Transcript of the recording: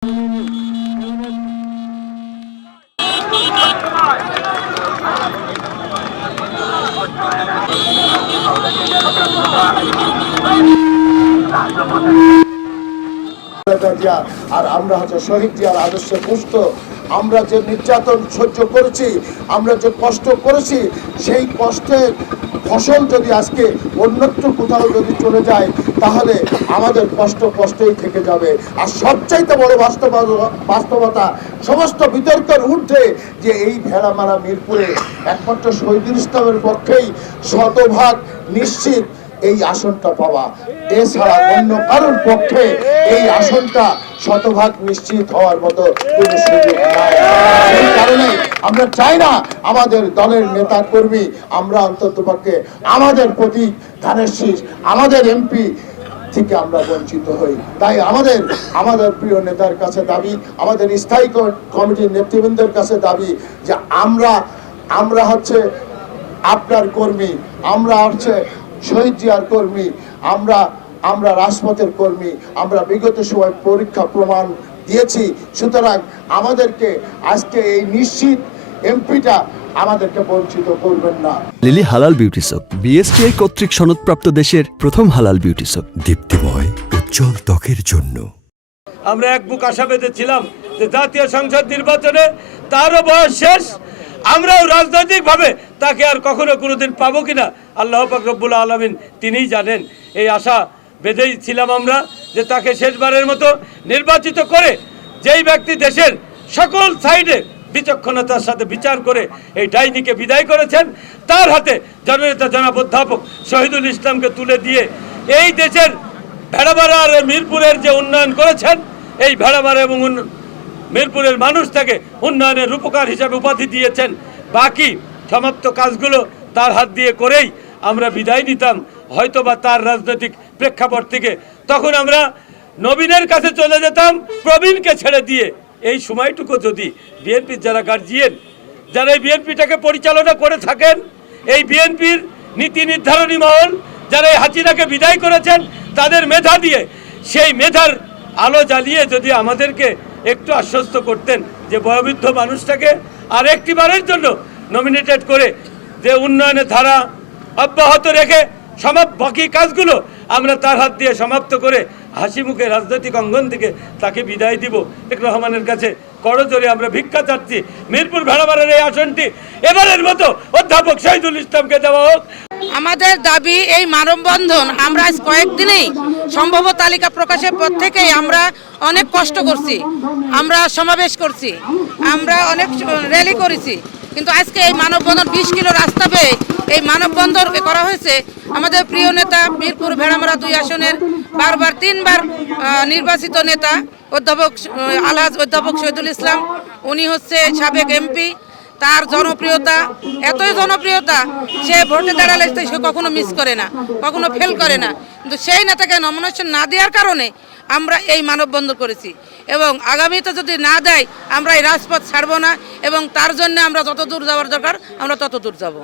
আর আমরা হচ্ছে শহীদ জিয়ার আদর্শে পুষ্ট। আমরা যে নির্যাতন সহ্য করেছি, আমরা যে কষ্ট করেছি, সেই কষ্টের ফসল যদি আজকে অন্যত্র কোথাও যদি চলে যায়, তাহলে আমাদের কষ্ট কষ্টই থেকে যাবে। আর সবচাইতে বড় বাস্তবতা, সমস্ত বিতর্কের ঊর্ধ্বে, যে এই ভেড়ামারা মিরপুরে একমাত্র শহীদুল ইসলামের পক্ষেই শতভাগ নিশ্চিত এই আসনটা পাওয়া। এছাড়া অন্য কারোর পক্ষে এই আসনটা শতভাগ নিশ্চিত হওয়ার মতো কোনো সুযোগ নাই। এই কারণে আমরা চাই না আমাদের দলের নেতা কর্মী, আমরা অন্ততপক্ষে আমাদের প্রতীক ধানের শীষ, আমাদের এমপি থেকে আমরা বঞ্চিত হই। তাই আমাদের প্রিয় নেতার কাছে দাবি, আমাদের স্থায়ী কমিটির নেতৃবৃন্দের কাছে দাবি, যে আমরা হচ্ছে আপনার কর্মী, আমরা হচ্ছে শহীদ জিয়ার কর্মী, আমরা রাজপথের কর্মী, আমরা বিগত সময় পরীক্ষা প্রমাণ দিয়েছি। সুতরাং আমাদেরকে আজকে এই নিশ্চিত এমপিটা আমাদেরকে বঞ্চিত করবেন না। লিলি হালাল বিউটি সোপ, বিএসটিআই কর্তৃক সনদপ্রাপ্ত দেশের প্রথম হালাল বিউটি সোপ, দীপ্তিময় উজ্জ্বল ত্বকের জন্য। আমরা এক বুক আশা পেতেছিলাম যে জাতীয় সংসদ নির্বাচনে তারও বয়স শেষ, আমরাও রাজনৈতিকভাবে তাকে আর কখনো কোনোদিন পাবো কিনা আল্লাহ পাক রব্বুল আলামিন তিনিই জানেন। এই আশা বেঁধেই ছিলাম আমরা যে তাকে শেষবারের মতো নির্বাচিত করে, যেই ব্যক্তি দেশের সকল সাইডে বিচক্ষণতার সাথে বিচার করে এই ডাইনিকে বিদায় করেছেন, তার হাতে জননেতা জনাব অধ্যাপক শহীদুল ইসলামকে তুলে দিয়ে এই দেশের ভেড়ামারা আর মিরপুরের যে উন্নয়ন করেছেন, এই ভেড়ামারা এবং মিরপুরের মানুষ তাকে উন্নয়নের রূপকার হিসাবে উপাধি দিয়েছেন। বাকি সমাপ্ত কাজগুলো তার হাত দিয়ে করেই আমরা বিদায় নিতাম, হয়তোবা তার রাজনৈতিক প্রেক্ষাপট থেকে তখন আমরা নবীনের কাছে চলে যেতাম প্রবীণকে ছেড়ে দিয়ে। এই সময়টুকু যদি বিএনপির যারা গার্জিয়ান, যারা এই বিএনপিটাকে পরিচালনা করে থাকেন, এই বিএনপির নীতি নির্ধারণী মহল যারা এই হাসিনাকে বিদায় করেছেন, তাদের মেধা দিয়ে, সেই মেধার আলো জ্বালিয়ে যদি আমাদেরকে একটু আশ্বস্ত করতেন যে বয়োবৃদ্ধ মানুষটাকে আর একটিবারের জন্য নমিনেটেড করে যে উন্নয়নের ধারা অব্যাহত রেখে বাকি কাজগুলো আমরা তার হাত দিয়ে সমাপ্ত করে হাসি মুখে রাজনৈতিক অঙ্গন থেকে তাকে বিদায় দিব। তারেক রহমানের কাছে করজোরে আমরা ভিক্ষা চাচ্ছি, মিরপুর ভেড়ামারার এই আসনটি এবারের মতো অধ্যাপক শহীদুল ইসলামকে দেওয়া হোক। আমাদের দাবি এই মানববন্ধন আমরা আজ কয়েকদিনেই সম্ভাব্য তালিকা প্রকাশের পর থেকেই আমরা অনেক কষ্ট করছি, আমরা সমাবেশ করছি, আমরা অনেক র্যালি করেছি, কিন্তু আজকে এই মানববন্ধন 20 কিলো রাস্তা পেয়ে এই মানববন্ধন করা হয়েছে। আমাদের প্রিয় নেতা মিরপুর ভেড়ামারা 2 আসনের বারবার 3বার নির্বাচিত নেতা আলহাজ অধ্যাপক শহীদুল ইসলাম, উনি হচ্ছে সাবেক এমপি। তার জনপ্রিয়তা, এতই জনপ্রিয়তা, সে ভোটে দাঁড়ালে সে কখনো মিস করে না, কখনো ফেল করে না। কিন্তু সেই নেতাকে নমিনেশন না দেওয়ার কারণে আমরা এই মানববন্ধন করেছি, এবং আগামীতে যদি না দেয় আমরা এই রাজপথ ছাড়বো না, এবং তার জন্য আমরা যত দূর যাওয়ার দরকার আমরা তত দূর যাব।